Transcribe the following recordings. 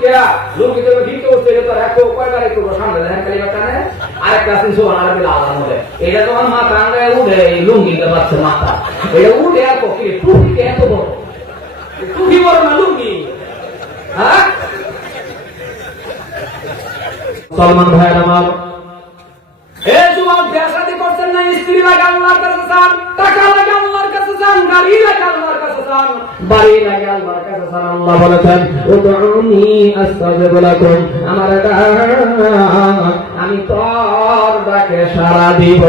কিয়া লুঙ্গি তো ভিড়তে উঠতে তো রাখো কয়বার একটু সামনে দেখেন খালি টানে আরেকটা আছে সুবহানাল্লাহ বিল আলাম বলে এটা যখন মাথা আঙ্গায় উঠে এই লুঙ্গিটা বাচ্চা মাথা এটা উঠে আর কি টুপি এত বড় টুপি বড় না লুঙ্গি হ্যাঁ সালমান ভাই আমার এই যুবক বিয়ে করছেন না স্ত্রী লাগে আল্লাহর কাছে চান টাকা লাগে আল্লাহর কাছে চান গাড়ি লাগে আল্লাহর কাছে চান বাড়ি লাগে আল্লাহর কাছে চান আল্লাহ বলেছেন উদউনি আস্তাজিব লাকুম আমার আমি তোর ডাকে সাড়া দিব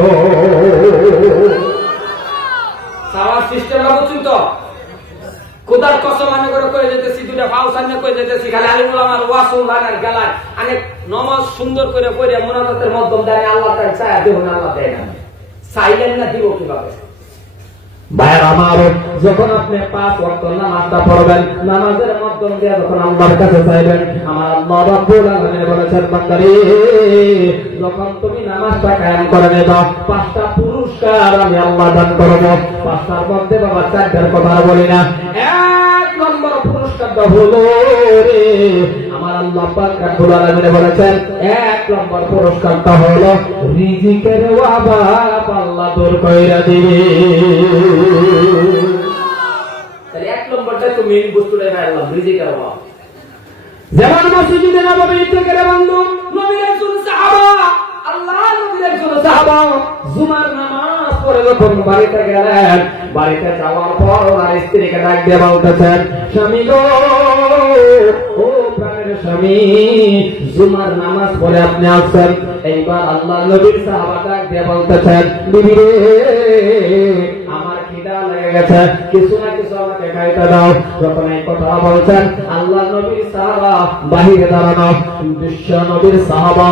সাওয়ার সিস্টেম বুঝছেন তো খোদার কসম আমি করে কয়ে যেতেছি দুটা পাও সামনে কয়ে যেতেছি খালি আলিমুল আমার ওয়াসুল লানার গলায় অনেক নমাজ সুন্দর করে পড়ে মুনাজাতের মাধ্যম দেয় আল্লাহ তার ছায়া দেব না আল্লাহ দেয় না সাইলেন্ট না দিব কিভাবে ভাইয়ের আমার যখন আপনি 5 ওয়াক্ত নামাজটা পড়বেন নামাজের মাধ্যম দিয়ে যখন আল্লাহর কাছে চাইবেন আমার আল্লাহ রাব্বুল আলামিন বলেছেন বান্দারে যখন তুমি নামাজটা কায়েম করে নেবা 5টা পুরস্কার আমি আল্লাহ দান করব 5টার মধ্যে বাবা 4টার কথা বলি না 1 নম্বর পুরস্কারটা হলো রে আমার আল্লাহ পাক রব্বুল আলামিন বলেছেন 1 নম্বর পুরস্কারটা হলো রিজিকের অভাব আল্লাহ দূর কইরা দিবে তাহলে 1 নম্বরটা তো মেইন বস্তুটাই আল্লাহ রিজিকের অভাব যেমন মসজিদে নববীতে গেলে বন্ধু নবীর একজন সাহাবা আল্লাহ নবীর একজন সাহাবা জুমার নামাজ পড়ে যখন বাড়িতে গেলেন বাড়িতে যাওয়ার পর আর স্ত্রীকে ডাক দিয়ে বলতেছেন স্বামী গো ও প্রাণের স্বামী জুমার নামাজ পড়ে আপনি আসছেন এইবার আল্লাহ নবীর সাহাবা ডাক দিয়ে বলতেছেন বিবি রে আমার খিদা লেগে গেছে কিছু না কিছু আমাকে খাইতে দাও যখন এই কথা বলছেন আল্লাহ নবীর সাহাবা বাহিরে দাঁড়ানো বিশ্ব নবীর সাহাবা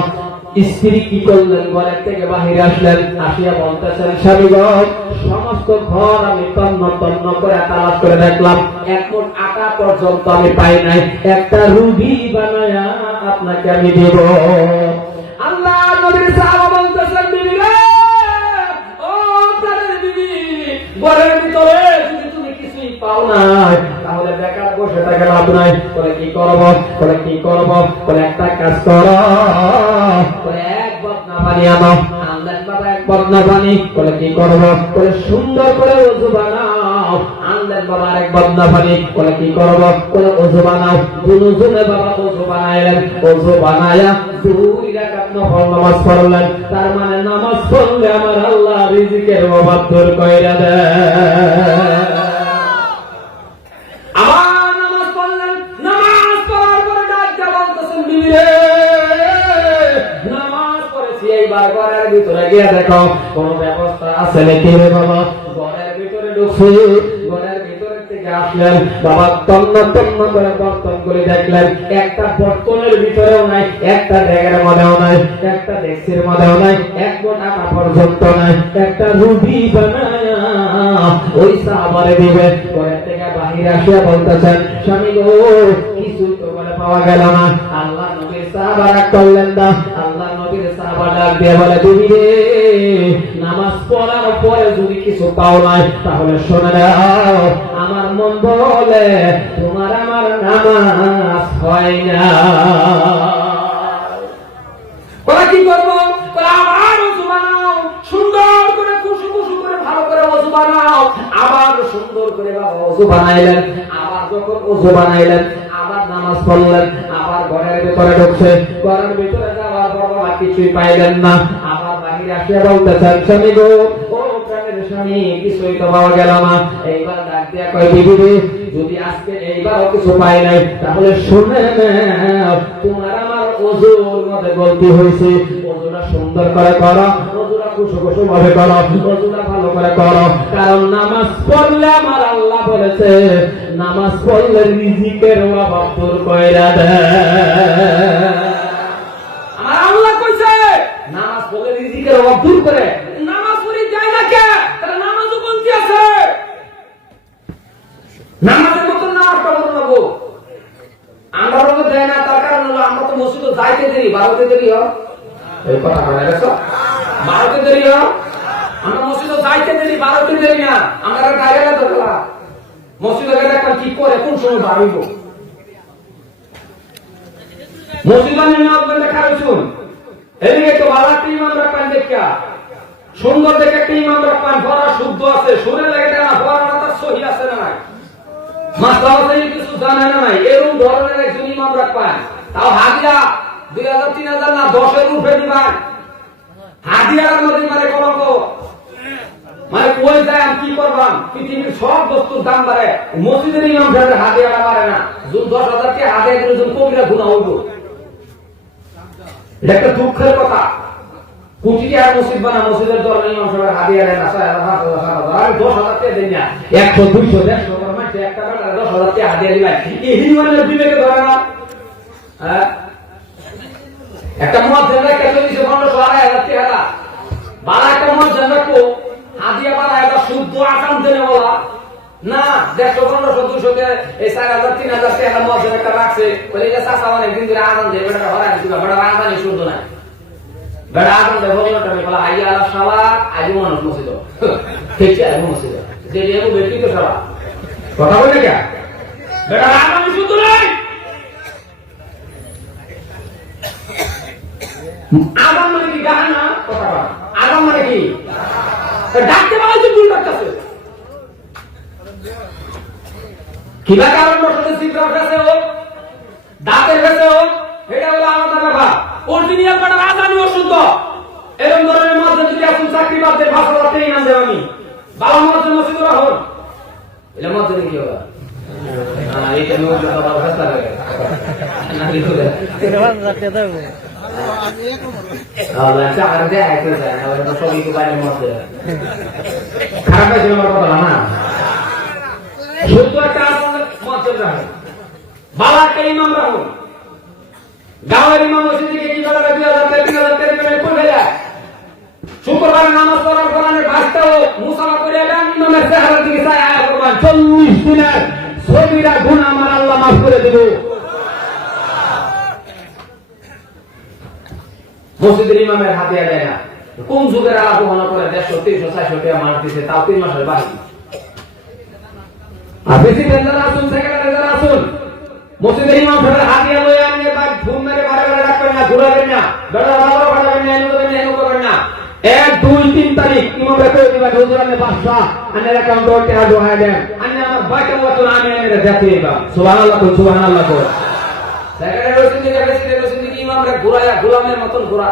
স্ত্রী কি করলেন ঘরের থেকে বাহিরে আসলেন আসিয়া বলতেছেন স্বামী গো সমস্ত ঘর আমি তন্ন তন্ন করে তালাশ করে দেখলাম 1 মুঠ আটা পর্যন্ত আমি পাই নাই একটা রুটি বানায়া আপনাকে আমি দেব আল্লাহ নবীর সাহাবা বলতেছেন বিবি রে ও প্রাণের বিবি ঘরের ভিতরে যদি তুমি কিছুই পাও না তাহলে বেকার বসে থাকা লাভ নাই বলে কি করব বলে একটা কাজ করো বলে 1 বদনা পানি আনো আনলেন বাবা 1 বদনা পানি বলে কি করব বলে সুন্দর করে ওযু বানাও আনলেন বাবা 1 বদনা পানি বলে কি করব বলে ওযু বানাও দুজনে বাবা ওযু বানাইলেন ওযু বানায়া 2 রাকাত নফল নামাজ পড়লেন তার মানে নামাজ পড়লে আমার আল্লাহ রিজিকের অভাব দূর কইরা দেয় ঘরের ভিতরে গিয়ে দেখো কোন ব্যবস্থা আছে নাকি রে বাবা ঘরের ভিতরে ঢুকছে ঘরের ভিতরে থেকে আসলেন বাবা তন্ন তন্ন করে বর্তন করে দেখলেন একটা বর্তনের ভিতরেও নাই একটা ডেগের মধ্যেও নাই একটা ডেক্সির মধ্যেও নাই 1 মুঠ আটা পর্যন্ত নাই একটা রুটি বানায়া ওই সাহাবারে দিবে ঘরের থেকে বাহিরে আসিয়া বলতেছেন স্বামী গো কিছুই তো বলে পাওয়া গেল না আল্লাহ নবীর সাহাবারা করলেন না আল্লাহ নবীর সাহাবা ডাক দিয়ে বলে বিবি রে নামাজ পড়ার পরে যদি কিছু পাও নাই তাহলে শুনে নাও আমার মন বলে তোমার আমার নামাজ হয় না ওরা কি করবো আবার ওযু বানাও সুন্দর করে খুশু খুশু করে ভালো করে ওযু বানাও আবার সুন্দর করে বাবা ওযু বানাইলেন আবার যখন ওযু বানাইলেন আবার নামাজ পড়লেন আবার ঘরের ভিতরে ঢুকছে ঘরের ভিতরে যাওয়ার পর বাবা কিছুই পাইলেন না আবার বাহিরে আসিয়া বলতেছেন স্বামী গো ও প্রাণের স্বামী কিছুই তো পাওয়া গেল না এইবার ডাক দিয়া কয় বিবি রে যদি আজকে এইবারও কিছু পাই নাই তাহলে শুনে নাও তোমার আমার ওযুর মধ্যে গলতি হয়েছে ওযুটা সুন্দর করে করো ওযুটা খুশু খুশু ভাবে করো ওযুটা ভালো করে করো কারণ নামাজ পড়লে আমার আল্লাহ বলেছে নামাজ পড়লে রিজিকের অভাব দূর কইরা দেয় আমার আল্লাহ কইছে নামাজ পড়লে রিজিকের অভাব দূর করে নামাজ পড়ি যায় না কে তার নামাজও বলতি আছে নামাজের মত নামাজ পড়বো না গো আমরা তো দেয় না তার কারণ হলো আমরা তো মসজিদে যাইতে দেরি 12তে দেরি হয় এই কথা বলে গেছো 12তে দেরি হয় আমরা মসজিদে যাইতে দেরি 12তে দেরি না আমরা গায়লা দরকার মসজিদে গেলে একটা কি করে কোন সময় বাড়িব মসজিদে নিয়ত বন্ধ খারাপ শুন এদিকে তো ভালো একটা ইমাম রাখবেন দেখা সুন্দর দেখে একটা ইমাম রাখবেন পড়া শুদ্ধ আছে সুরে লাগে না পড়া না তার সহি আছে না নাই মাসলা আছে কিছু জানে না নাই এরকম ধরনের একজন ইমাম রাখবেন তাও হাজিরা 2000 3000 না 10 এর উপরে দিবেন হাজিরার মধ্যে মানে কলঙ্ক মানে কই যায় কি করবাম পৃথিবীর সব বস্তুর দাম বাড়ে মসজিদের ইমাম সাহেব হাজিরা বাড়ে না যখন 10,000 কে হাজিরা দিলে যখন কবিরা গুনাহ হইব এটা একটা দুঃখের কথা কোটি টাকার মসজিদ বানা মসজিদের দরবার ইমাম সাহেব হাজিরা দেন না 10,000 টাকা দেন না 100 200 150 করে মাসে একটা টাকা 10,000 টাকা হাজিরা দিবেন এই হিমানের বিবেকে ধরে না হ্যাঁ একটা মুয়াজ্জিন কে চল্লিশে 1500 2,000 টাকা বালা একটা মুয়াজ্জিন রাখো হাদিয়া বালা এটা শুদ্ধ আকাম দেনে বলা না 150 200 কে এই 4000 3000 টাকা মুয়াজ্জিন একটা রাখছে বলে এটা চাচা অনেক দিন ধরে আজান দেয় বেটা হরাই দিবা বেটা আজানই শুদ্ধ না বেটা আজান দেয় বলটা আমি বলা হাইয়া আলা সালাত আইবো মানুষ মসজিদ ঠিক আছে আইবো মসজিদ যে এগো ব্যক্তি তো সারা কথা বলে কি বেটা আজানই শুদ্ধ নাই আজান মানে কি গানা কথা বলা আজান মানে কি ডাকতে বলা যে ভুল ডাকতেছে কিবা কারণ বসতে সিদ্ধার কাছে হোক দাঁতের কাছে হোক এটা হলো আমাদের ব্যাপার অরিজিনাল মানে আজানি অশুদ্ধ এরকম ধরনের মধ্যে যদি আপনি চাকরি বাদে ভাষা রাখতে ইনাম দেব আমি বাবা মধ্যে মসজিদ রাখুন এটা মধ্যে কি হবে না এটা নয় কথা ভাষা লাগে না লিখো এটা ভাষা রাখতে দাও Allah cakar dia itu saya kalau itu soal itu banyak mode. Karena sih nomor berapa lama? Sudah kapan mode dah? Bawa ke imam rahul. Gawai imam masjid ke kita lagi ada pun ada. Syukurkan nama seorang Quran bahasa musalah Quran imam sehari tiga saya ayat Quran 40 dinar. Sobira guna amar Allah maaf করে দেব মসজিদের ইমামের হাতিয়া দেয় না কোন যুগের আলাপ মনে করে 150 300 400 টাকা মার দিছে তাও 3 মাসের বাকি আর বেশি যারা আসুন সেক্রেটারি যারা আসুন মসজিদের ইমাম সাহেবের হাতিয়া লয়ে আনলে ভাই ঘুম মেরে বারে বারে রাখবেন না ঘুরাবেন না বেড়া ভালো বাড়াবেন না এনো করবেন না 1 2 3 তারিখ ইমামরা কই দিবা হুজুর আমি বাদশা আনের অ্যাকাউন্টে টাকা জমা দেন আমি আমার বাইটা মতো আমি এনে দেখতে দিবা সুবহানাল্লাহ কো সেক্রেটারি রসিদ দিকে বেশি রসিদ দিকে ইমামরা ঘুরায়া গোলামের মতন ঘুরা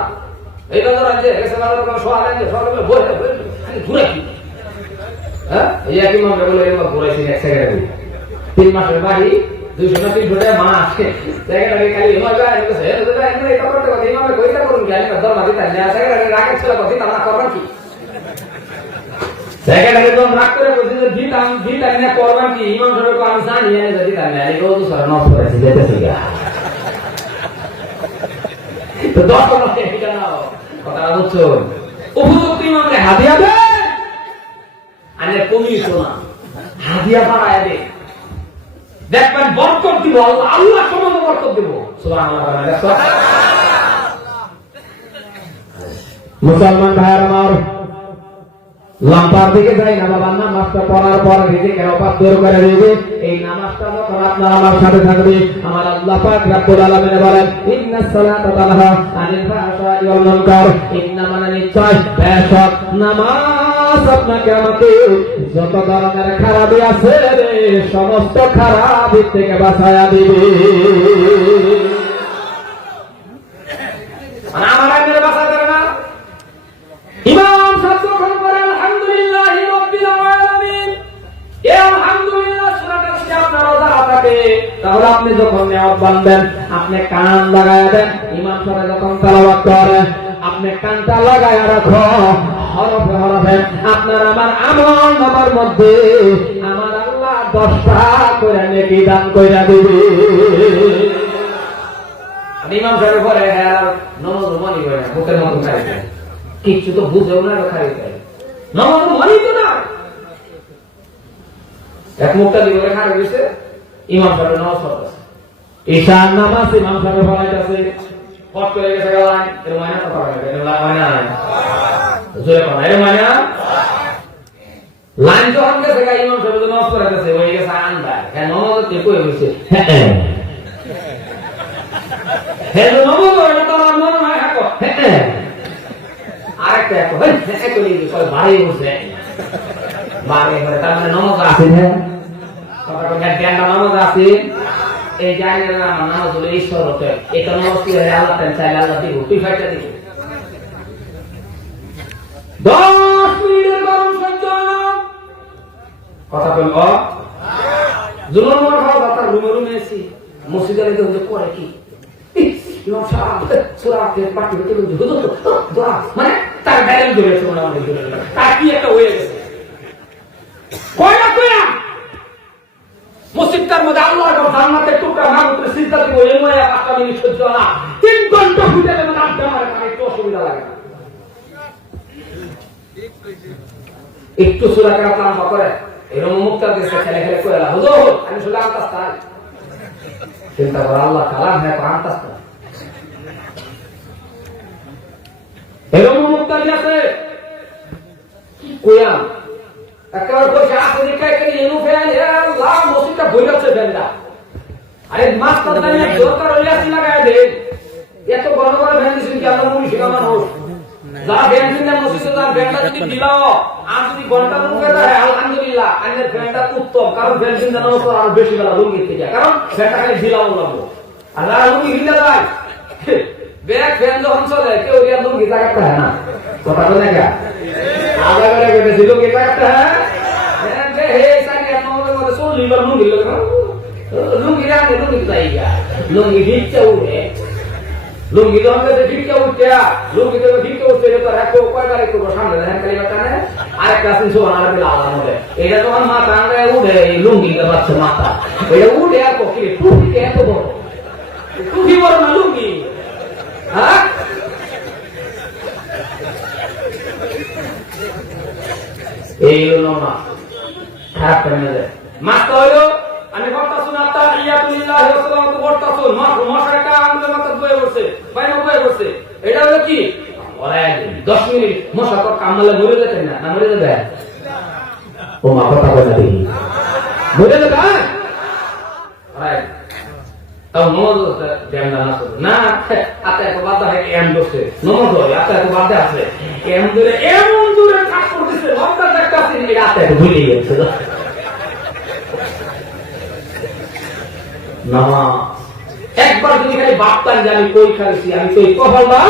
এইটা ধর আছে এসে ভালো করে সোয়া দেন সকালে বসে আমি ঘুরা কি হ্যাঁ এই একই ইমামরা বলে এবার ঘুরাইছি এক সেক্রেটারি 3 মাসের বাড়ি 200 না 300 টাকা মাস সেক্রেটারি খালি ইমাম যায় বলছে হে দাদা এমনি এটা করতে কথা ইমামে কইতা করুন কি আমি দরমা দিতা না সেক্রেটারি রাগে ছিল কথা তা করবেন কি সেক্রেটারি তো রাগ করে বলছে যে দিতা না করবেন কি ইমাম সাহেব আমি জানি এনে যদি তা না এই তো স্যার নষ্ট করেছে যেতেছি গা তো 10 লক্ষ টাকা নাও কথা বলছো উপযুক্ত ইমামকে হাদিয়া দে আরে কমিছো না হাদিয়া বাড়ায় দে দেখবেন বরকত দিব আল্লাহ সমান বরকত দিব সুবহানাল্লাহ মুসলমান ভাইরা আমার লম্বার দিকে যাই না বাবা নামাজটা পড়ার পর রিজিক অভাব দূর করে দিবে এই নামাজটা যখন আপনার আমার সাথে থাকবে আমার আল্লাহ পাক রব্বুল আলামিন বলেন ইন্নাস সালাতা তানহা আনিল ফাহশাই ওয়াল মুনকার ইন্না মানে নিশ্চয় বেশক নামাজ আপনাকে আমাকে যত ধরনের খারাপই আছে রে সমস্ত খারাপ থেকে বাঁচায়া দিবে আমার আগে বাঁচাতে পারে না ইমাম সাহেব যখন বলেন আলহামদুলিল্লাহি রাব্বিল আলামিন এই আলহামদুলিল্লাহ সূরাটা যদি আপনার রোজা থাকে তাহলে আপনি যখন নিয়ত বাঁধবেন আপনি কান লাগায়া দেন ইমাম সাহেব যখন তেলাওয়াত করেন আপনি কানটা লাগায়া রাখো হরফে হরফে আপনার আমার আমল নামার মধ্যে আমার আল্লাহ 10টা করে নেকি দান কইরা দিবে ইমাম সাহেব বলে আর নমাজ মনি করে না ভূতের মতো খাইতে কিছু তো বুঝেও না খাইতে নমাজ মনি তো না এক মুক্তা দিবলে খারে গেছে ইমাম সাহেব নামাজ পড়ছে ঈশার নামাজ ইমাম সাহেব পড়াইতেছে পড় করে গেছে গলায় এর মানে তো পড়া গেছে এর মানে না জোরে পড়া এর মানে লাইন যখন গেছে ইমাম সাহেব নামাজ পড়াইতেছে ওই গেছে আন্দায় হ্যাঁ নামাজ তো কই হইছে হেলো নমো এটা তো আমার মনে হয় হাকো আরেকটা একো একো লিখে সব ভাই বসে বারে করে তার মানে নমো আছে না কথা কথা জ্ঞান নমো আছে এই জানি না নামাজ হলো ঈশ্বর হতে এটা নামাজ কি আল্লাহ তাআলা চাইলে আল্লাহ দিব তুই ফাইটা দিবি 10 মিনিটের গরম সহ্য না কথা বলবো জুলুম মনে খাওয়া কথা রুমে এসি মসজিদে লেগে হতে করে কি নশা সুরা কে পাটি হতে দোয়া মানে তার ডায়লগ ধরে শোনা আমাদের ধরে তার কি একটা হয়ে গেছে কয়না মসজিদটার মধ্যে আল্লাহর জান্নাতের টুকরা মাগুরে সিজদা দিব এই নয় 5 মিনিট সহ্য না 3 ঘন্টা ফুটে দেবে না আড্ডা মারে তার একটু অসুবিধা লাগে না একটু সূরা কেরাত আরম্ভ করে এরকম মুক্তার দেশে খেলে খেলে করে না হুজুর আমি শুধু আনতাস্তাই চিন্তা করে আল্লাহ কালাম হ্যাঁ আনতাস্তা এরকম মুক্তার আছে কোয়াম একেবারে বসে আছে দেখায় কেন এনু ফেল আল্লাহ মসজিদটা বইরাছে বেন্দা আরে মাস্টার দানি দরকার হইলে আসি লাগায় দে এত বড় বড় ভ্যান দিছেন কি আমরা মুনি শিখা মানুষ যারা ভ্যান দিন মসজিদে যান ভ্যানটা যদি দিলাও আর যদি ঘন্টা মুখে দেয় আলহামদুলিল্লাহ আইনের ভ্যানটা উত্তম কারণ ভ্যান দিন জানো তো আর বেশি বেলা লুঙ্গি থেকে কারণ ভ্যানটা খালি দিলাও লাগবো আর যারা লুঙ্গি কিনতে যায় ব্যাগ ভ্যান যখন চলে কেউ রিয়া লুঙ্গি জায়গাটা হয় না কথা তো দেখা আলাদা করে কেটে দিল কি একটা হ্যাঁ হে সাকি আপনাদের মধ্যে চললি বা লুঙ্গি লুঙ্গি রাখে লুঙ্গি জায়গা লুঙ্গি ভিক্ষা উঠে লুঙ্গি তো আমাদের ভিক্ষা উঠে লুঙ্গি তো ভিক্ষা উঠে তো রাখো কয়বার একটু সামনে দেখেন কালি টানে আরেকটা আছে সোনা আলাদা আলাদা হবে এটা তো আমার মাথা আঙ্গায় উঠে এই লুঙ্গি কে বাচ্চা মাথা এটা উঠে আর কি টুপি কে এত বড় টুপি বড় না লুঙ্গি হ্যাঁ এই হলো না খারাপ করে না যায় মাত্র হলো আমি বলতা শুন আত্তাহিয়াতুল্লাহি ওয়া সালামু বলতা শুন মশাটা আমাদের মাথা বয়ে বসে বাইরে বয়ে বসে এটা হলো কি ওরা 10 মিনিট মশা তো কামলে মরে যেতে না না মরে যাবে ও মা কথা বলে দেখি মরে যাবে রাইট তাও নমাজ দেন না আতে তো বাদ হয় এম বসে নমাজ হয় আতে তো বাদ আছে এম দূরে কাজ করতেছে লম্বা একটা আছে এটা আতে ভুলে গেছে নামাজ একবার যদি খালি বাপতান জানি কই খাইছি আমি কই কহল না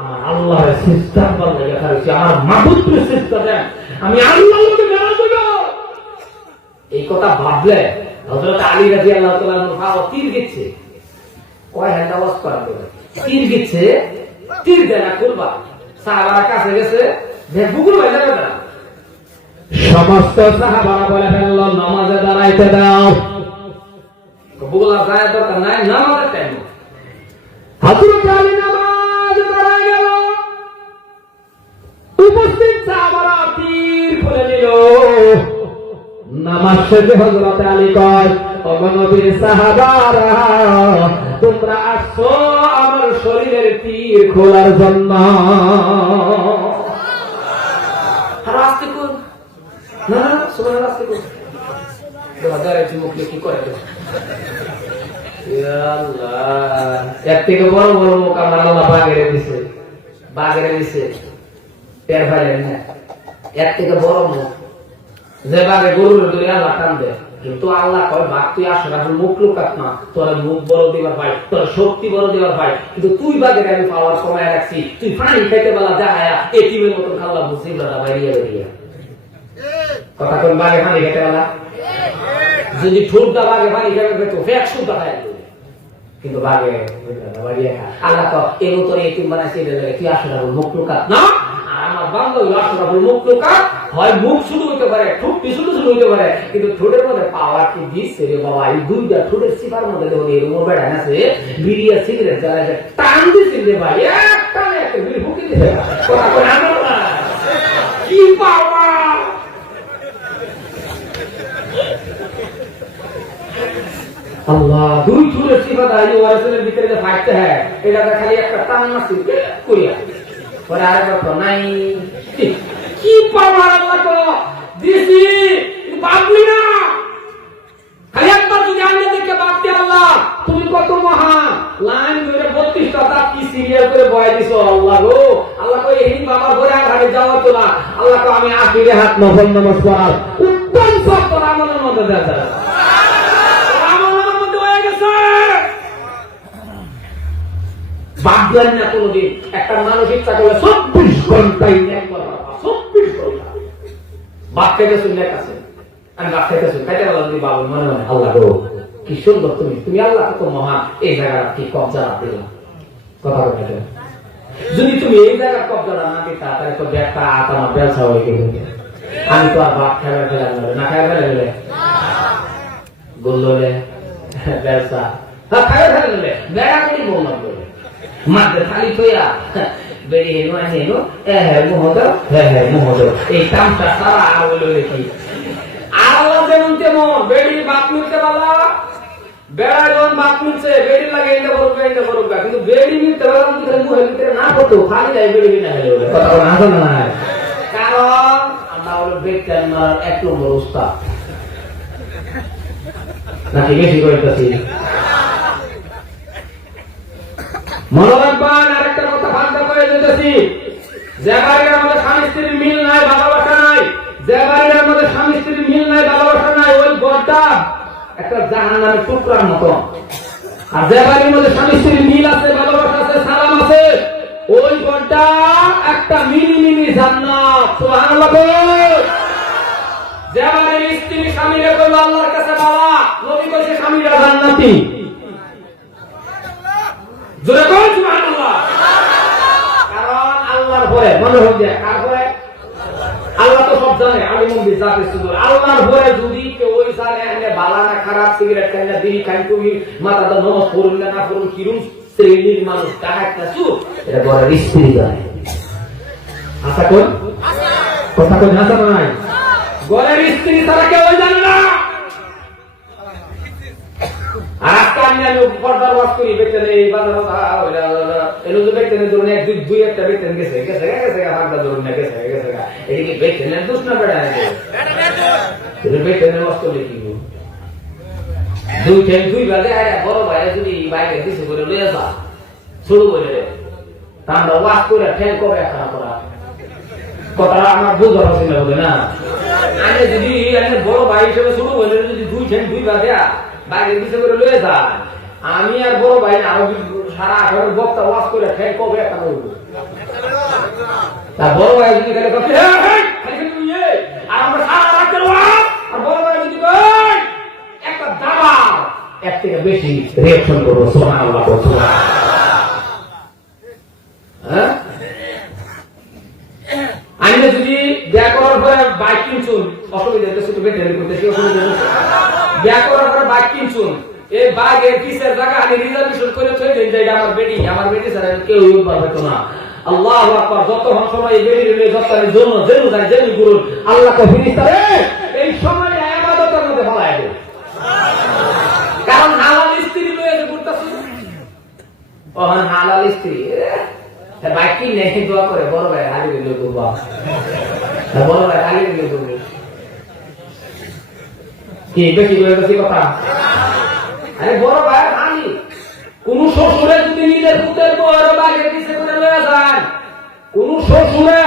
আমার আল্লাহর সিস্টেম বলে খাইছি আমার মাবুদের সিস্টেম দেন আমি আল্লাহর মধ্যে মেলা দেব এই কথা ভাবলে হযরত আলী রাদিয়াল্লাহু তাআলা ফাও তীর গেছে কয় হাত আওয়াজ করা বলে তীর গেছে তীর দেনা করবা সাহাবারা কাছে গেছে যে বুকুর হয়ে যাবে না সমস্ত সাহাবারা বলে ফেলল নামাজে দাঁড়াইতে দাও বুকুলা যায় দরকার নাই নামাজের টাইম হযরত আলী নামাজ দাঁড়ায় গেল উপস্থিত সাহাবারা তীর খুলে নিল নামাজ শেষে হযরত আলী কয় ও নবীর সাহাবারা তোমরা আসছো আমার শরীরের তীর খোলার জন্য রাস্তে কোন না সুবহানাল্লাহ রাস্তে কোন দাদারে মুখে কি করে ইয়া আল্লাহ এর থেকে বড় বড় মুখ আল্লাহ বাগেরে দিছে টের পাইলেন না এর থেকে বড় মুখ যে বাগে গরুর ধরে আল্লাহ টানবে কিন্তু আল্লাহ কয় বাঘ তুই আশরাফুল মুখ লুকাত না তোর মুখ বড় দেবার ভাই তোর শক্তি বড় দেবার ভাই কিন্তু তুই বাঘের আমি পাওয়ার সময় রাখছি তুই পানি খাইতে বেলা দেখায়া এটিমের মতন খাল্লা মুসিবরা বাইরিয়া বেরিয়া কথা কোন বাঘে পানি খাইতে বেলা যদি ঠোঁটটা বাঘে পানি খাইবে তো ফেক শুদ্ধ খায় কিন্তু বাঘে বাড়িয়া খা আল্লাহ তো এর তোর এটিম বানাইছে তুই আশরাফুল মুখ লুকাত না আমার বান্ধব আশরাফুল মুখ লুকাত হয় মুখ শুরু হইতে পারে ঠোঁট শুরু হইতে পারে কিন্তু ঠোঁটের মধ্যে পাওয়ার কি দিচ্ছে রে বাবা এই দুইটা ঠোঁটের সিপার মধ্যে দেখো এই রুমো বেড়া আছে বিড়িয়া সিগারেট জ্বালাইছে টান দিচ্ছে রে ভাই একটা একটা বিড়ি ফুকি দিছে কথা কই আমার না কি পাওয়া আল্লাহ দুই ঠোঁটের সিপার আইও ওয়ারাসের ভিতরে যে ফাইটতে হয় এটা খালি একটা টান মারছে কইয়া পরে আরেকবার তো নাই কি পাওয়ার আল্লাহ তো দিছি বাবলি না খালি একবার যদি আইনে দেখে বাপটি আল্লাহ তুমি কত মহান, লাইন ধরে 32টা দাঁত কি সিরিয়াল করে বয়া দিছো আল্লাহ গো। আল্লাহ কই এই বাবার ঘরে আর হাতে যাওয়া তো না, আল্লাহ তো আমি আখিরে হাত নফল নামাজ পড়ার উত্তম সব তোর আমলের মধ্যে দেয়া যায়, আমলের মধ্যে হয়ে গেছে। ভাবলেন না কোনদিন একটা মানুষ ইচ্ছা করলে 24 ঘন্টাই একবার 24 ঘন্টা বাপ খাইতে শুনলে কাছে আমি বাপ খাইতে শুন খাইতে বললাম তুমি বাবুর মনে মনে আল্লাহ গো কি সুন্দর তুমি আল্লাহ কত মহান, এই জায়গাটা কি কবজা রাখ দিলাম। কথা বলতে যদি তুমি এই জায়গার কবজাটা না দিতা তাহলে তো একটা আমার ব্যবসা হয়ে গেল, আমি তো আর বাপ খাইবার ফেলা না খাইবার ফেলে বললে ব্যবসা খাইবার ফেলে বেড়া করি বললাম বলে মাঝে থালি থইয়া বেরিয়ে হেনো হেনো হ্যাঁ মহোদয় এই কামটা সারা বলে দেখি আল্লাহ যেমন তেমন বেড়ি বাপ মিলতে পারলা, বেড়া যখন বাপ মিলছে বেড়ি লাগে এটা করুক কিন্তু বেড়ি মিলতে পারলাম মুখের ভিতরে না করতো খালি যায় বেড়ি না হলে বলে কথা বলে আসল না, কারণ আমরা হলো বেকার মারার 1 নম্বর উস্তাদ নাকি বেশি করতেছি। মনে রাখবেন আরেকটা কথা ভাবনা করে যেতেছি, যে বাড়ির আমাদের স্বামী স্ত্রীর মিল নাই ভালোবাসা নাই, যে বাড়ির আমাদের স্বামী স্ত্রীর মিল নাই ভালোবাসা নাই ওই ঘরটা একটা জাহান্নামের টুকরার মতো, আর যে বাড়ির মধ্যে স্বামী স্ত্রীর মিল আছে ভালোবাসা আছে সালাম আছে ওই ঘরটা একটা মিনি জান্নাত। সুবহানাল্লাহ। যে বাড়ির স্ত্রী স্বামীরে কইলো আল্লাহর কাছে বাবা নবী কইছে স্বামীরা জান্নাতি, জোরে কই সুবহানাল্লাহ। কারণ আল্লাহর ভয়ে মনে হোক যে কার ভয়ে, আল্লাহ তো সব জানে, আলিমুল বিজাতি সুদূর। আল্লাহর ভয়ে যদি কেউ ওই জানে এনে বালা না খারাপ সিগারেট খায় না বিড়ি খায় তুমি মাথা দা নমাজ পড়ুন না পড়ুন কিরুম শ্রেণীর মানুষ কাহা একটা চুপ এটা ঘরের স্ত্রী জানে। আশা কর কথা কই না নাই ঘরের স্ত্রী ছাড়া কেউ জানে না। আর আজকে আমি পর্দার ওয়াজ করি বেতনে এই বাজার এলো যে বেতনে ধরুন এক দুই একটা বেতন গেছে হাঁটা ধরুন না গেছে এদিকে বেতনের দোষ না বেড়া বেতনের ওয়াজ করলে কি দুই বাজে বড় ভাই যদি বাইরে দিছে করে লয়ে যা শুরু করে আমরা ওয়াজ করে ফেল কবে একটা করা কথাটা আমার বুঝতে পারছি না বলে না, আমি যদি বড় ভাই হিসেবে শুরু করলে যদি দুই বাজে বাইরে দিছে করে লয়ে যায় আমি আর বড় ভাই আরো সারা 18 বক্তা ওয়াজ করে ফেল কবে একটা করবো। তার বড় ভাই যদি খালি কথা আর আমরা সারা রাতের ওয়াজ আর বড় ভাই যদি একটা দাবা এক থেকে বেশি রিঅ্যাকশন করবো। সুবহানাল্লাহ। হ্যাঁ আমি যদি বিয়া করার পরে বাইক কিনছুন অসুবিধা হচ্ছে তো বেতন করতেছি অসুবিধা হচ্ছে, বিয়া করার পরে বাইক কিনছুন এই বাইকের কিসের জায়গা আমি রিজার্ভেশন করে থই দেন যে আমার বেটি ছাড়া কেউ পারবে তো না। আল্লাহু আকবার। যতক্ষণ সময় এই বেটি রে যতক্ষণের জন্য জেনু যায় জেনু করুন আল্লাহ কো ফেরেশতারে এই সময় ইবাদতের মধ্যে ফলায় দেয়, কারণ হালাল স্ত্রী লয়ে যে ঘুরতাছ ও হালাল স্ত্রী বাইক কিনে দোয়া করে বড় ভাই হালি দিল বাবা বড় ভাই হালি দিল কি বেশি করে বেশি কথা। আরে বড় ভাই হালি কোন শ্বশুরে যদি নিজের পুতের বড় বাগের দিছে করে লয়ে যান, কোন শ্বশুরে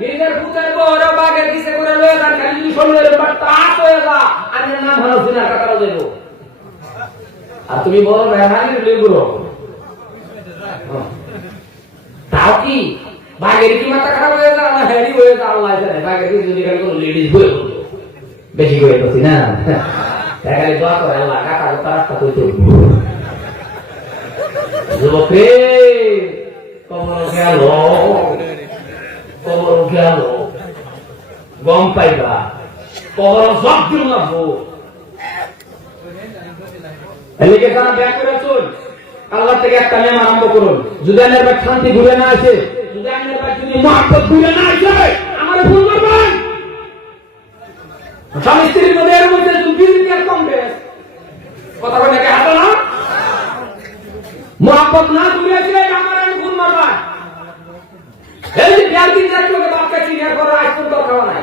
নিজের পুতের বড় বাগের দিছে করে লয়ে যান খালি যদি শরীরের বাটটা আট হয়ে যা আনের নাম হলো জিনার কাটারা যাইব, আর তুমি বড় ভাই হালি দিল গুলো তাও কি বাগের কি মাথা খারাপ হয়ে যায় না হেডি হয়ে যায় আল্লাহ জানে। বাগের কি যদি কোনো লেডিস বই বলতো বেশি করে তো না খালি দোয়া করে আল্লাহ কাটা তো রাস্তা কইতে যুবক রে কবর গেল গম পাইবা কবর সব দিন না এদিকে তারা ব্যাক করে চল আল্লাহ থেকে একটা নিয়ম আরম্ভ করুন, যদি আনের ভাই শান্তি ঘুরে না আসে, যদি আনের ভাই যদি মহব্বত ঘুরে না আসে আমার ভুল করবেন। স্বামী স্ত্রীর মধ্যে এর মধ্যে বিজনেস কমবে কথা বলে নাকি হাঁটো না মহব্বত না ঘুরে আসলে আমার ভুল মারবা। এই যে বিয়ার দিন যাচ্ছি ওকে বাপকে চিনিয়ার করে আইসক্রিম তো খাওয়া নাই,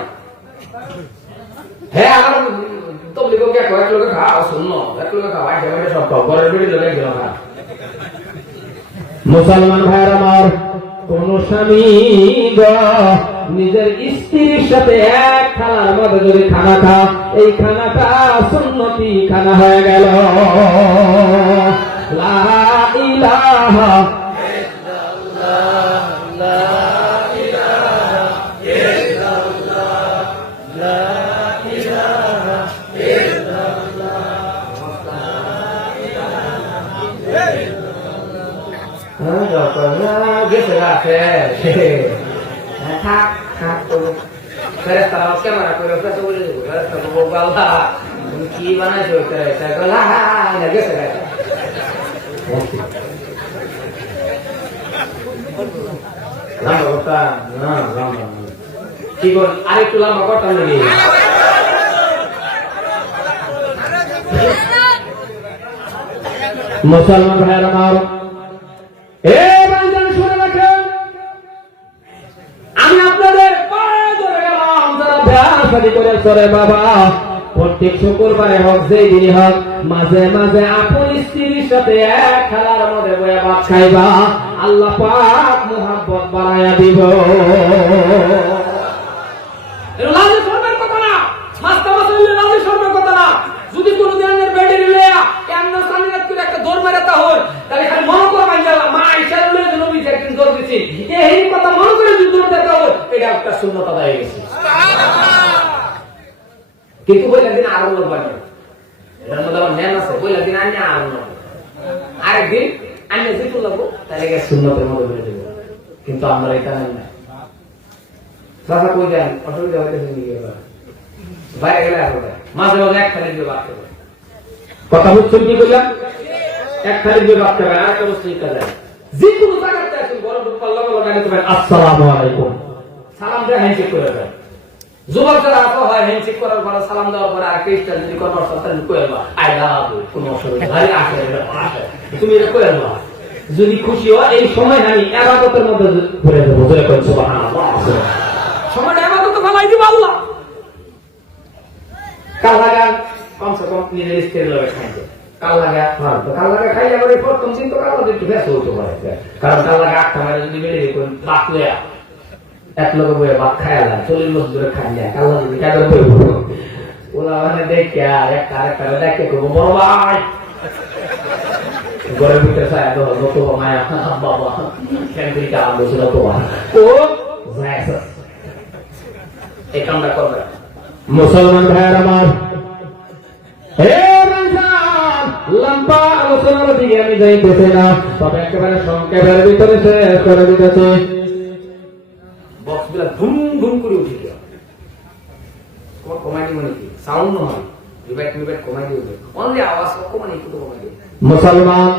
হ্যাঁ আমার তবলিগো কে কয়েক লোকে খাও শুনো এক লোকে খাও আগে আগে সব খাও ঘরের বেড়ে লোকে গেল না মুসলমান ভাইয়ের আমার কোন স্বামী নিজের স্ত্রীর সাথে এক খানার মধ্যে যদি খানা খা এই খানাটা সুন্নতি খানা হয়ে গেল লা ইলাহা ইল্লাল্লাহ লা ইলাহা ইল্লাল্লাহ লা ইলাহা ইল্লাল্লাহ গেছে রাখে থাক থাক তো ফেরেস্তা ক্যামেরা করে ফেসে বলে দেবো ফেরেস্তা তো বলবা তুমি কি বানাইছো গেছে রাখে লম্বা কথা না লম্বা কি বল আরেকটু লম্বা কথা নেই মুসলমান ভাইয়ের আমার শুনে রাখেন আমি আপনাদের পায়ে ধরে গেলাম যারা ব্যাসাদি করে বাবা প্রত্যেক শুক্রবারে হোক যেই দিনই হোক মাঝে মাঝে আপন স্ত্রীর সাথে এক খেলার মধ্যে বয়ে ভাত খাইবা আল্লাহ পাক মুহাব্বত বাড়াইয়া দিব লাজে শরমের কথা না মাস্তা মাসুল লাজে শরমের কথা না যদি কোনদিন এর বেডে রিলেয়া এমন সানিরাত করে একটা দৌড় মারাতা হয় তাহলে খালি মনে করবেন যে মা আয়েশা রাদিয়াল্লাহু নবী যে একদিন দৌড় দিয়েছে এই কথা মনে করে যদি দৌড় দিতে হবে এটা একটা সুন্নাত আদায় হয়ে গেছে কিন্তু বলে দিন আরো লোক বানিয়ে এর মধ্যে আবার নেন আছে বলে দিন আনি আরো লোক আরেকদিন আনি যেতে লাগবো তাহলে গিয়ে সুন্নতের মধ্যে বেড়ে দেবো কিন্তু আমরা এটা নেন না বাবা কই যান অসুবিধা হইতেছে নিয়ে বাইরে গেলে আর মাঝে মাঝে এক খালি দিয়ে বাদ করবে কথা বুঝছেন কি বললাম এক খালি দিয়ে বাদ করবে আর একটা বস্তু নিতে যায় যে কোনো জায়গাতে আসুন বড় পাল্লা লাগাই দিবেন আসসালামু আলাইকুম সালাম দিয়ে হ্যান্ডশেক করে দেবেন যুবক যারা আসা হয় হ্যান্ডশেক করার পরে সালাম দেওয়ার পরে আর কেসটা যদি করার সাথে কইবা আই লাভ ইউ কোনো অসুবিধা নাই আসে তুমি এটা কইবা যদি খুশি হয় এই সময় আমি ইবাদতের মধ্যে ঘুরে দেব জোরে কই সুবহানাল্লাহ সময়টা ইবাদত ফলাই দিব আল্লাহ কাল লাগা কমসে কম নিজের স্ত্রীর লগে খাইতে কাল লাগা খাইলে পরে প্রথম দিন তো কাল একটু বেশ হতে পারে কারণ কাল লাগা 8টা মারে যদি বেড়ে কোন বাক লয়া এক লোক বয়ে বাক খাইলা 40 বছর ধরে খাইলা কাল যদি কাদের বই ওলা মানে দেখে এক আরেকটা দেখে করবো বড় ভাই ঘরের ভিতরে ছায়া তো যত মায়া বাবা ক্যান্টিনটা বসে তো ও যায় এই কামটা করবে মুসলমান ভাইয়ের আমার লম্বা আলোচনার দিকে আমি যাইতেছি না তবে একেবারে সংক্ষেপের ভিতরে শেষ করে দিতেছি বক্সগুলা ধুম ধুম করে উঠে গেল তোমার কমাই মানে কি সাউন্ড নয় রিবেট কমাই দিবে অনলি আওয়াজ কমাই একটু কমাই দিবে মুসলমান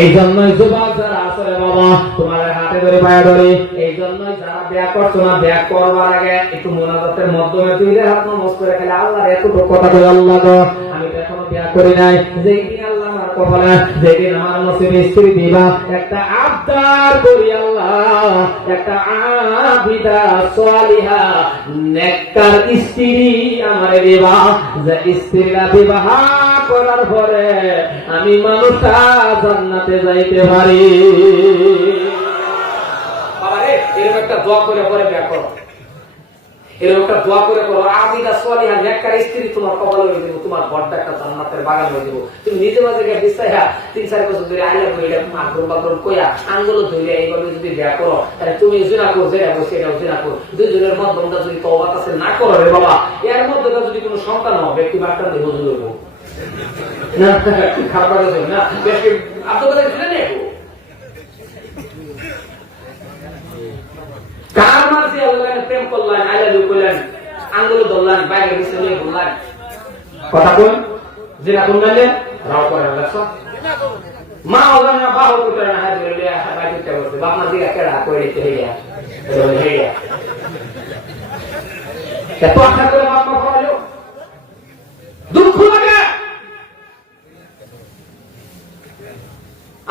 এই জন্যই যুবক যারা আছে বাবা তোমার হাতে ধরে পায়ে ধরে এই জন্যই যারা বিয়া করছো না বিয়া করবার আগে একটু মুনাজাতের মাধ্যমে দুই হাত নমস্কার করে খেলে আল্লাহর এতটুকু কথা বলে আল্লাহ গো আমি তো এখনো বিয়া করি নাই যেই দিন আল্লাহ আমার কপালে যেদিন আমার নসিবে স্ত্রী দিবা একটা আবদার করি আল্লাহ একটা আবিদা সালিহা নেককার স্ত্রী আমারে দিবা যে স্ত্রীরা বিবাহ করার পরে আমি মানুষটা জান্নাতে যাইতে পারি বাবা রে এরকম একটা দোয়া করে পরে বিয়া করো এরকম একটা দোয়া করে করো আবিদা সালিহা নেককার স্ত্রী তোমার কপালে হয়ে দেব তোমার ঘরটা একটা জান্নাতের বাগান হয়ে দেব তুমি নিজে মাঝে গিয়ে বিশ্বাসা 3-4 বছর ধরে আইলা কইলা মাগর বাগর কইয়া আঙ্গুল ধইলা এইভাবে যদি বিয়া করো তাহলে তুমি জিনা করো যেটা বসে এটা জিনা করো দুইজনের মধ্যে যদি তওবা কাছে না করো রে বাবা এর মধ্যে যদি কোনো সন্তান হয় ব্যক্তি বার্তা দিয়ে বুঝে দেব না খারাপ লাগে না বেশি আপনাদের শুনে নেব কার মাঝে আল্লাহ প্রেম করলেন আই লাভ ইউ কইলেন আঙ্গুল ধরলেন বাইরে বসে নিয়ে বললেন কথা কোন যেটা বললেন রাও করে লাগছে মা ওজন না বাহু করে না হাত ধরে লিয়া হাত দিতে বসে বাপ না দিকে কেডা কই দিতে হইয়া হইয়া এত আশা করে বাপ মা কইলো দুঃখ লাগে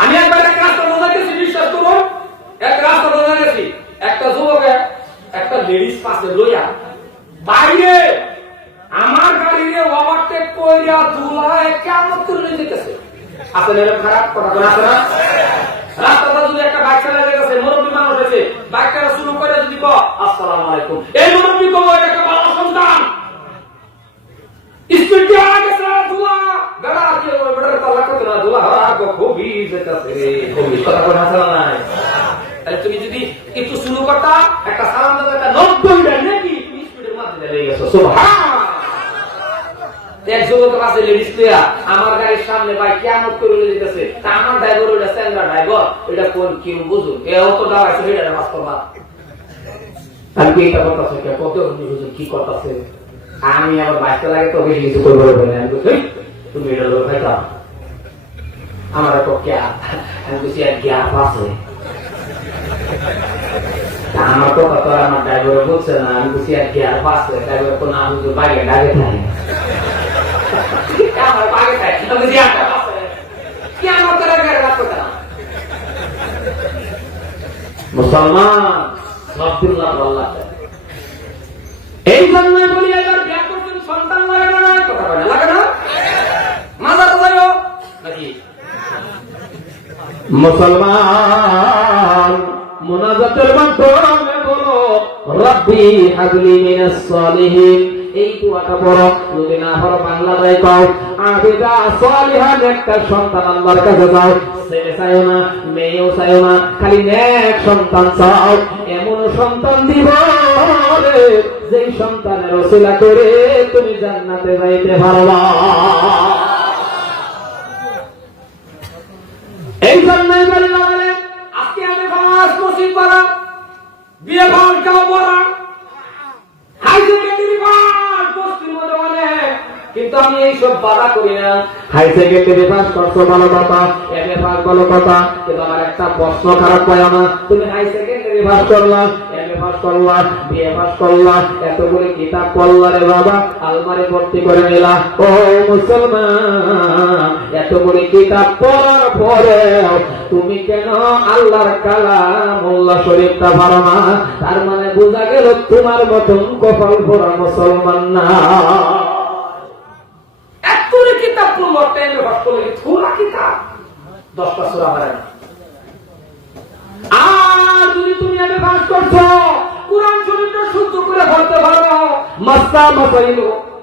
আমি একবার এক রাস্তা বলে গেছি বিশ্বাস করুন এক রাস্তা বলে গেছি একটা যুবক একটা লেডিস পাশে লইয়া বাইরে আমার কইরা ধুলায় কেমন করে যেতেছে। আসলে এরকম খারাপ কথা বলা আছে না? রাস্তাটা যদি একটা বাইক চালা যেতেছে, মুরব্বী মানুষ আছে, বাইকটা শুরু করে যদি কো আসসালামু আলাইকুম, এই মুরব্বী কো এটা একটা ভালো সন্তান, স্পিড দিয়ে আগে চলা ধুলা গাড়া কি ওই বড় তালা কত না ধুলা হওয়া খুবই যেতেছে, খুবই কথা বলা আছে না? তাহলে তুমি যদি একটু শুরু করতা, একটা সালাম দাও, একটা 90 মিটার নাকি তুমি স্পিডের মধ্যে লেগে গেছো। সুবহানাল্লাহ। এক যুবক আছে লেডিস প্লেয়ার, আমার গাড়ির সামনে ভাই কিয়ামত করে যেতেছে, তা আমার ড্রাইভার ওইটা স্ট্যান্ডার্ড ড্রাইভার, ওইটা কোন কি বুঝুন কেউ তো দাঁড়াইছে সেটা বাস্তবতা। আমি কি এটা করতেছে কে কত বুঝুন কি করতেছে, আমি আমার বাইকটা লাগে তো বেশি কিছু করবো না। আমি বলছি তুমি এটা লোক ভাইটা আমার তো গ্যাপ, আমি বলছি এক গ্যাপ আছে, আমার তো কত আমার ড্রাইভার বলছে না, আমি বলছি এক গ্যাপ আছে, ড্রাইভার তো না বুঝতে বাইরে ডাকে থাকে আমার বাগে থাকে, আমি বলছি একটা আছে কি আমার তোরা গাড়ি রাখতে না। মুসলমান আব্দুল্লাহ আল্লাহ এই জন্য বলি এবার বিয়ে করছেন সন্তান লাগে না, কথা বলে লাগে না, মাজা তো যাইও নাকি? মুসলমান মুনাজাতের মাধ্যমে বলো রব্বি হাবলি মিনাস সালিহিন, এই দোয়াটা পড়ো। যদি না পড়ো বাংলায় কও আবিদা সালিহান, একটা সন্তান আল্লাহর কাছে দাও, ছেলে চাইও না, মেয়েও চাইও না, খালি নেক সন্তান চাও। এমন সন্তান দিব যেই সন্তানের ওসিলা করে তুমি জান্নাতে যাইতে পারবা। এই জন্যই বলি বলে আজকে আমি ফাঁস মসজিদ পড়া, বিয়ে ভাগ কাও পড়া, হাই সেকেন্ডারি পাস বস্তির মধ্যে অনেক, কিন্তু আমি এইসব বাধা করি না। হাই সেকেন্ডারি পাস করছো ভালো কথা, এমএ পাস ভালো কথা, কিন্তু আমার একটা প্রশ্ন খারাপ পায় না, তুমি হাই সেকেন্ডারি পাস করলা, এমএ পাস করলা, বিএ পাস করলা, এতগুলো কিতাব পড়লা রে বাবা, আলমারি ভর্তি করে নিলা। ও মুসলমান, এতগুলো কিতাব পড়ার পরে তুমি কেন আল্লাহর কালামুল্লাহ শরীফটা পারো না? তার মানে বোঝা গেল তোমার মতন কপাল ভরা মুসলমান না। এতগুলো কিতাব পড়লো, টেনে পাস করলে থোড়া কিতাব 10টা সূরা পারে না। আর যদি তুমি এমএ পাস করছো, কুরআন শরীফটা শুদ্ধ করে পড়তে পারো, মাসলা মাসাইল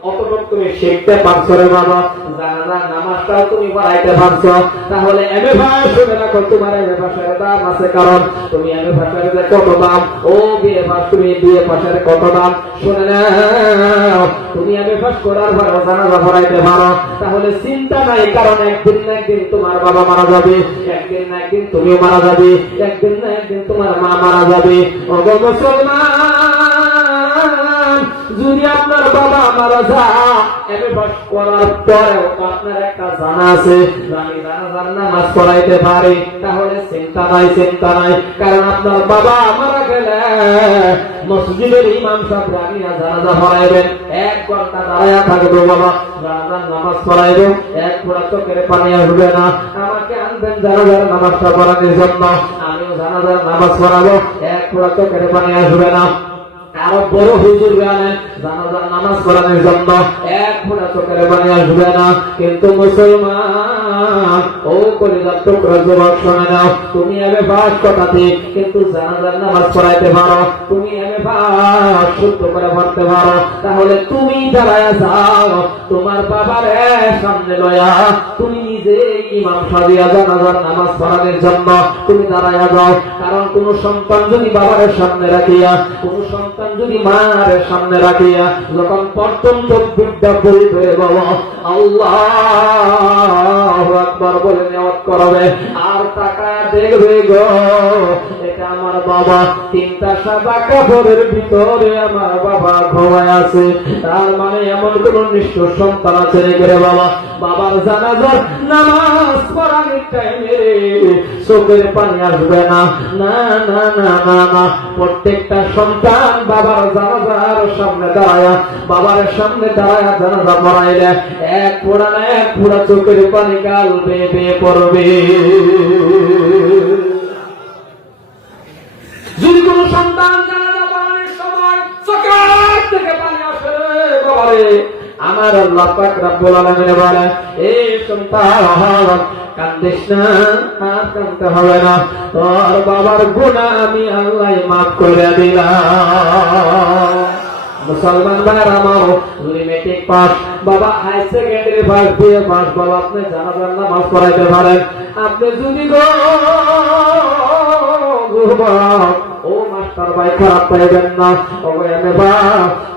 অতটুকু তুমি শিখতে পারছো রে বাবা, জানাজা নামাজটাও তুমি পড়াইতে পারছো, তাহলে এমএ পাস শুনে রাখো, তোমার এমএ পাসের দাম আছে, কারণ তুমি এমএ পাসের কত দাম, ও বিএ পাস তুমি বিএ পাসের কত দাম শুনে নাও। তুমি এমএ পাস করার পরেও জানাজা পড়াইতে পারো, তাহলে চিন্তা নাই, কারণ একদিন না একদিন তোমার বাবা মারা যাবে, একদিন না একদিন তুমিও মারা যাবে, একদিন না একদিন তোমার মা মারা যাবে। ও মুসলমান, যদি আপনার বাবা মারা যায় এমএ পাস করার পরেও আপনার একটা জানা আছে, আমি জানাজার নামাজ পড়াইতে পারি, তাহলে চিন্তা নাই, চিন্তা নাই, কারণ আপনার বাবা মারা গেলে মসজিদের ইমাম সাহেব রাবিয়া জানাজা পড়াইবেন, 1 ঘন্টা দাঁড়ায়া থাকবে বাবা, জানাজার নামাজ পড়াইবেন, 1 ফোঁটা চোখের পানি আসবে না, আমাকে আনবেন জানাজার নামাজটা পড়ানোর জন্য, আমিও জানাজার নামাজ পড়াবো, 1 ফোঁটা চোখের পানি আসবে না। আরো বড় হুজুর আনেন জানাজার নামাজ পড়ানোর জন্য, 1 ফোঁটা চোখের পানি আসবে না। কিন্তু মুসলমান, ও কলিজার টুকরা যুবক শুনে নাও, তুমি এমএ পাস কথা ঠিক, কিন্তু জানাজার নামাজ পড়াইতে পারো, তুমি এমএ পাস শুদ্ধ করে পড়তে পারো, তাহলে তুমি দাঁড়ায়া যাও, তোমার বাবার সামনে লয়া তুমি নিজে ইমাম সাজিয়া জানাজার নামাজ পড়ানোর জন্য তুমি দাঁড়ায়া যাও। কারণ কোন সন্তান যদি বাবার সামনে রাখিয়া, কোন সন্তান যদি মার সামনে রাখিয়া যখন প্রথম তকবীরটা বলবে বাবা আল্লাহু আকবার বলে নিয়ত করবে, আর তাকায় দেখবে গো এটা আমার বাবা, 3টা সাদা কাপড়ের ভিতরে আমার বাবা ঘুমায় আছে, তার মানে এমন কোন নিষ্ঠুর সন্তান আছে রে বাবা, বাবার জানাজার নামাজ পড়ানোর টাইমে চোখের পানি আসবে না, না না না না না। প্রত্যেকটা সন্তান বাবার জানাজার সামনে দাঁড়ায়া, বাবার সামনে দাঁড়ায়া জানাজা পড়াইলে 1 ফোঁটা না 1 ফোঁটা চোখের পানি গাল বেয়ে বেয়ে পড়বে। যদি কোন সন্তান জানাজা পড়ানোর সময় চোখের থেকে পানি আসে বাবারে, আমার আল্লাহ পাক রব্বুল আলামিন বলে, এই সন্তান কান্দিস না, আর কাঁদতে হবে না, তোর বাবার গুনাহ আমি আল্লাহ মাফ করে দিলাম। মুসলমান ভাইরা আমার, তুমি মেট্রিক পাস, বাবা high secondary pass, BA pass, বাবা আপনি জানাজার নামাজ পড়াইতে পারেন। আপনি যদি ও মাস্টার ভাই খারাপ পাইবেন না,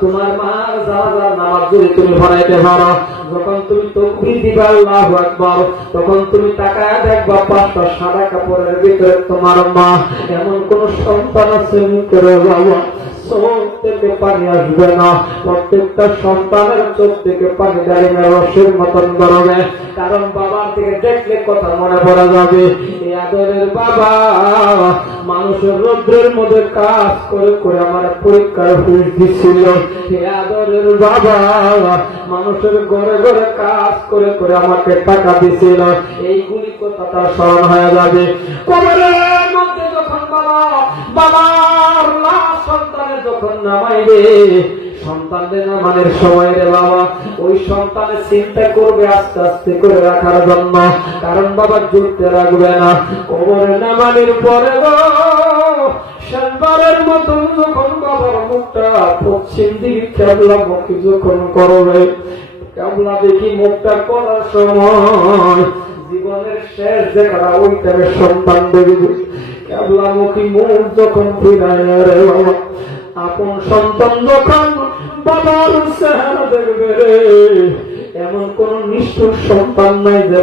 তোমার মার জানাজার নামাজ যদি তুমি পড়াইতে পারো, যখন তুমি তাকবীর দিবা আল্লাহু আকবার, তখন তুমি তাকায় দেখবা 5টা সাদা কাপড়ের ভিতরে তোমার মা। এমন কোন সন্তান আছে করে বাবা চোখ থেকে পানি আসবে না, প্রত্যেকটা সন্তানের চোখ থেকে পানি দাঁড়িয়ে রসের মতন বেরোবে, কারণ বাবার থেকে দেখলে কথা মনে পড়া যাবে। এই আদরের বাবা মানুষের রৌদ্রের মধ্যে কাজ করে করে আমার পরীক্ষার হুঁশ দিচ্ছিল। এই আদরের বাবা মানুষের ঘরে ঘরে কাজ করে করে আমাকে টাকা দিছিল। এইগুলি কথা তার স্মরণ হয়ে যাবে। কবরের মধ্যে যখন বাবার লাশ সন্তানের যখন নামাইবে, সন্তানদের নামানোর সময় রে বাবা, ওই সন্তানের চিন্তা করবে আস্তে আস্তে করে রাখার জন্য, কারণ বাবা জুড়তে রাখবে না। কবরে নামানোর পরে শেষবারের মতন যখন বাবার মুখটা পশ্চিম দিকে কেবলা মুখী যখন করবে, কেবলা দেখি মুখটা করার সময় জীবনের শেষ দেখাটা ওই টাইমে সন্তান দেখবে। কেবলামুখী মুখ যখন ফিরায় রে বাবা, আপন সন্তান যখন বাবার চেহারা দেখবে রে, এমন কোন নিষ্ঠুর সন্তান নাই যে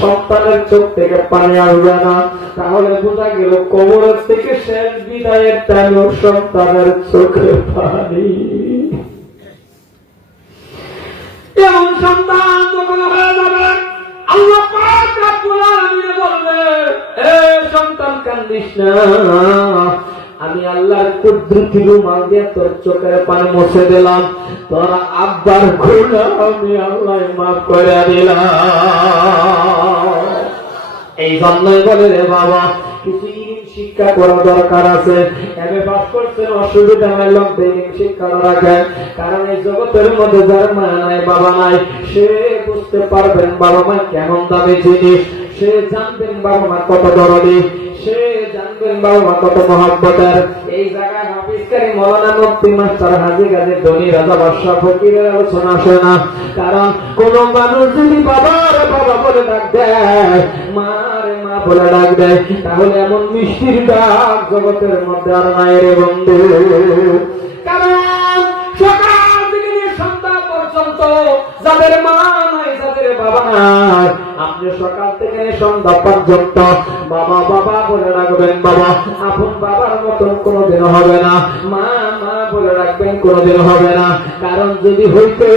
সন্তানের চোখ থেকে পানি আসবে না। তাহলে বোঝা গেল কবরের থেকে শেষ বিদায়ের টাইম সন্তানের চোখে পানি। এমন সন্তান যখন হয়ে যাবে, আল্লাহ পাক রব্বুল আলামিন বলবে, এ সন্তান কান্দিস না, আমি আল্লাহর কুদরতি রুমাল দিয়ে তোর চোখের পানি মুছে দিলাম, তোর আব্বার গুনাহ আমি আল্লাহ মাফ করে দিলাম। এই জন্যই বলে রে বাবা, কিছু শিক্ষা করা দরকার আছে। এমএ পাস করছেন, অসুবিধা হয়, লোক ইলম শিক্ষা রাখেন, কারণ এই জগতের মধ্যে যার মা নাই বাবা নাই, সে বুঝতে পারবেন বাবা মা কেমন দামি জিনিস, সে জানবেন বাবা মা কত দরদি, সে জানবেন বাবা মা কত মহব্বতের। এই জায়গায় হাফিজকারী মৌলানা মুফতি মাস্টার হাজী গাজী ধনী রাজা বাদশাহ ফকিরের আলোচনা আসে না, কারণ কোন মানুষ যদি বাবার বাবা বলে ডাক দেয়, মারে মা বলে ডাক দেয়, তাহলে এমন মিষ্টির ডাক জগতের মধ্যে আর নাই রে বন্ধু। কারণ সকাল থেকে নিয়ে সন্ধ্যা পর্যন্ত যাদের মা নাই, যাদের বাবা নাই, আপনি সকাল থেকে সন্ধ্যা পর্যন্ত বাবা বাবা বলে রাখবেন, বাবা আপন বাবার মতন কোনোদিন হবে না, মা মা বলে রাখবেন কোনোদিন হবে না। কারণ যদি হইতে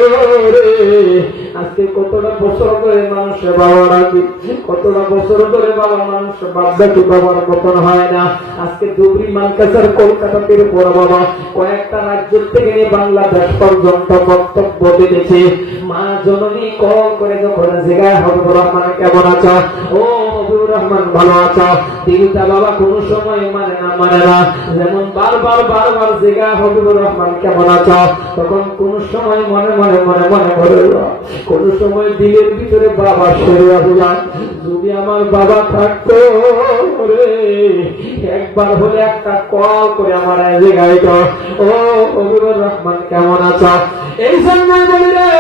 আজকে কতটা বছর ধরে মানুষের বাবা ডাকি, কতটা বছর ধরে বাবা মানুষের বাপ ডাকি, বাবার মতন হয় না। আজকে ধুবড়ি মানকাসার কলকাতা থেকে পড়া বাবা কয়েকটা রাজ্য থেকে বাংলাদেশ পর্যন্ত বক্তব্য দিতেছে। মা জননী কল করে যখন জিজ্ঞাসা হবিবুর রহমান কেমন আছো, ও হবিবুর রহমান ভালো আছো, দিলটা বাবা কোন সময় মানে না, যেমন বারবার বারবার জিজ্ঞাসা হবিবুর রহমান কেমন আছো, তখন কোন সময় মনে মনে মনে মনে করে, কোন সময় দিলের ভিতরে বাবা সরিয়া হইয়া, যদি আমার বাবা থাকতো রে, একবার হলে একটা কল করে আমার জিজ্ঞাসিত, ও হবিবুর রহমান কেমন আছো। এই জন্যই বলি রে,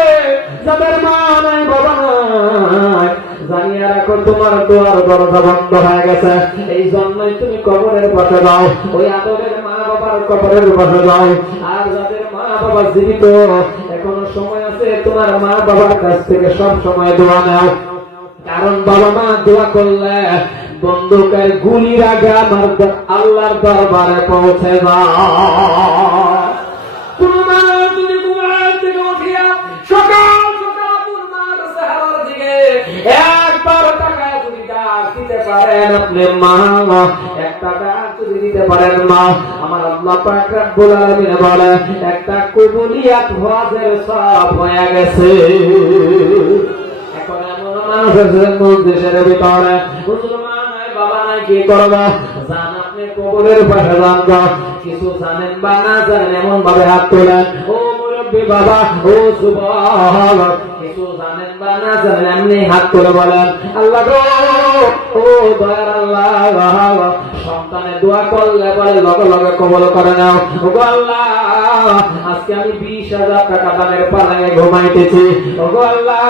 যাদের মা নাই বাবা নাই, জানিয়ে রাখো তোমার দোয়ার দরজা বন্ধ হয়ে গেছে। এই জন্যই তুমি কবরের পাশে যাও, ওই আদরের মা বাবার কবরের পাশে যাও। আর যাদের মা বাবা জীবিত, এখনো সময় আছে, তোমার মা বাবার কাছ থেকে সব সময় দোয়া নাও, কারণ বাবা মা দোয়া করলে বন্দুকের গুলির আগে আমার আল্লাহর দরবারে পৌঁছে যাও। সকাল সকাল আপনার চেহারার দিকে একবার তাকায় যদি ডাক দিতে পারেন, আপনি মা একটা ডাক যদি দিতে পারেন, মা আমার আল্লাহ পাক রব্বুল আলামিন বলে একটা কবুলিয়াত হজের সব হয়ে গেছে। এখন এমন মানুষ আছে দেশের ভিতরে, মুসলমান নাই বাবা নাই, কি করবো, জান আপনি কবরের পাশে যান, কিছু জানেন বা না জানেন এমন ভাবে হাত তোলেন, ও মুরব্বী বাবা ও যুবক, কিছু জানেন বা না জানেন এমনি হাত তুলে বলেন আল্লাহ গো, ও দয়ার আল্লাহ, সন্তানের দোয়া করলে বলে লগে লগে কবল করে নাও। ওগো আল্লাহ, আজকে আমি 20,000 টাকা দামের পালাঙে ঘুমাইতেছি। ওগো আল্লাহ,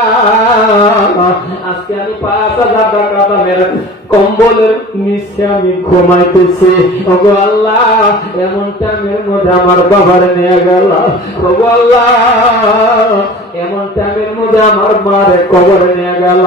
আজকে আমি 5,000 টাকা দামের কম্বলের নিচে আমি ঘুমাইতেছি। ওগো আল্লাহ, এমন টাইমের মধ্যে আমার বাবার নিয়ে গেল। ওগো আল্লাহ, এমন টাইমের মধ্যে আমার মারে কবরে নিয়ে গেল।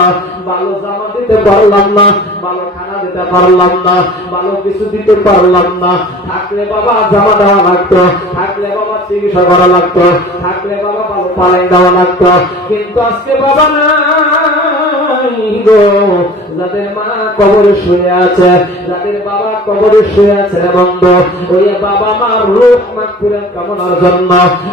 ভালো জামা দিতে পারলাম না, ভালো খানা দিতে পারলাম না, ভালো কিছু দিতে পারলাম না। থাকলে বাবা জামা দেওয়া লাগতো, থাকলে বাবা চিকিৎসা করা লাগতো, থাকলে বাবা ভালো পালাই দেওয়া লাগতো। কিন্তু আজকে বাবা নাই গো। যাদের মা কবরে শুয়ে আছে, যাদের বাবা কবরে শুয়ে আছে বন্ধু, ওই বাবা মার রূহ মাগফিরাত কামনার জন্য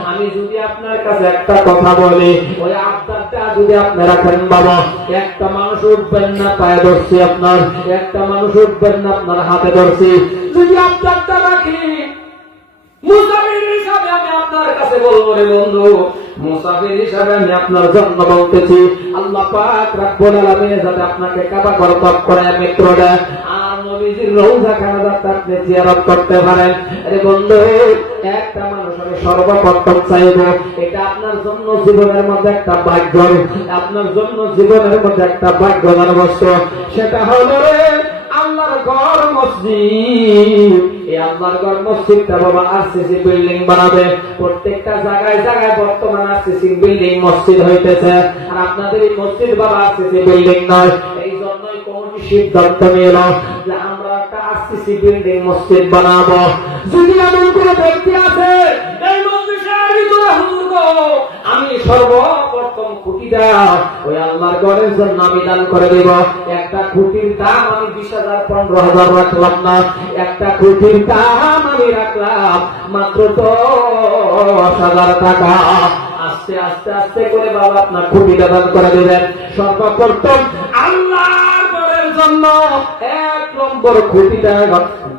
আমি যদি আপনার কাছে একটা কথা বলি, ওই আবদারটা যদি আপনি রাখেন বাবা, একটা মানুষ উঠবেন না পায়ে ধরছি আপনার, একটা মানুষ উঠবেন না আপনার হাতে ধরছি, যদি আবদারটা রাখি মুসাফির হিসাবে আমি আপনার কাছে বলবো রে বন্ধু, মুসাফির হিসাবে আমি আপনার জন্য বলতেছি, আল্লাহ পাক রব্বুল আলামিন যাতে আপনাকে কাবা ঘর ত্যাগ করে মিত্ররা আর নবীজির রওজা খানা যাতে আপনি জিয়ারত করতে পারেন। আরে বন্ধু, একটা মানুষ আমি সর্বপ্রথম চাইবো, এটা আপনার জন্য জীবনের মধ্যে একটা ভাগ্য, আপনার জন্য জীবনের মধ্যে একটা ভাগ্যবান বস্তু, সেটা হলো আল্লাহর ঘর মসজিদ। এই আল্লাহর ঘর মসজিদটা বাবা আরসিসি বিল্ডিং বানাবে। প্রত্যেকটা জায়গায় জায়গায় বর্তমান আরসিসি বিল্ডিং মসজিদ হইতেছে, আর আপনাদের এই মসজিদ বাবা আরসিসি বিল্ডিং নয়। এই জন্যই কমিটি সিদ্ধান্ত নিল যে আমরা একটা আরসিসি বিল্ডিং মসজিদ বানাবো। যদি এমন কোন ব্যক্তি আছে এই মসজিদের ভিতরে হুজুর গো, আমি সর্বপ্রথম খুঁটিটা ওই আল্লাহর ঘরের জন্য আমি দান করে দেব। একটা খুঁটির দাম আমি 20,000 15,000 রাখলাম না, একটা খুঁটির দাম আমি রাখলাম মাত্র 10,000 টাকা। আস্তে আস্তে আস্তে করে বাবা আপনার খুঁটিটা দান করে দেবেন। সর্বপ্রথম আল্লাহর ঘরের জন্য 1 নম্বর খুঁটিটা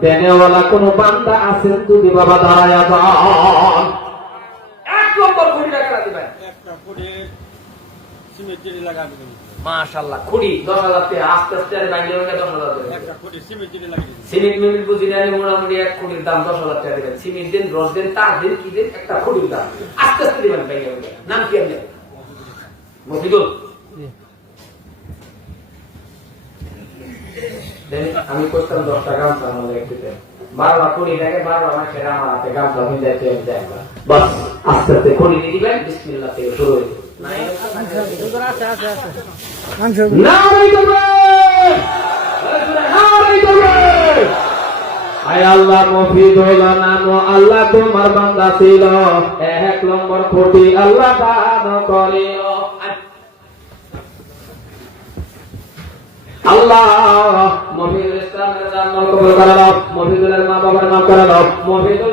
দেনেওয়ালা কোন বান্দা আছেন যদি বাবা দাঁড়ায়া যান, 1 নম্বর খুঁটি রাখা দিবেন। একটা খুঁটি সিমেন্ট জেলি লাগাবে মাশাআল্লাহ, খুঁটি 10,000 টাকা আস্তে আস্তে আর বাইরে হয়ে 10,000 টাকা। একটা খুঁটি সিমেন্ট জেলি লাগিয়ে দিবেন। সিমেন্ট মিমিল বুঝি না, মোটামুটি এক খুঁটির দাম 10,000 টাকা দিবেন। সিমেন্ট দেন, রড দেন, তার দেন, কি দেন, একটা খুঁটির দাম আস্তে আস্তে দিবেন বাইরে হয়ে। নাম কি আপনার? মফিদুল। আমি করতাম 10 টাকা আমাদের একটুতে 12 কোটি টাকা 12 মাসে আমার হাতে গামছা কিনতে দেয়। বাস আস্তে আস্তে কোটি দিয়ে দিবেন। বিসমিল্লাহ থেকে শুরু হইবে। আল্লাহ মফিদুল নাম আল্লাহ তোমার বান্দা ছিল, 1 নম্বর কোটি আল্লাহ দান করিল। আল্লাহ মফিদুল ইসলামের জান্নাত কবুল করে দাও, মফিদুলের মা বাবার মাফ করে দাও, মফিদুল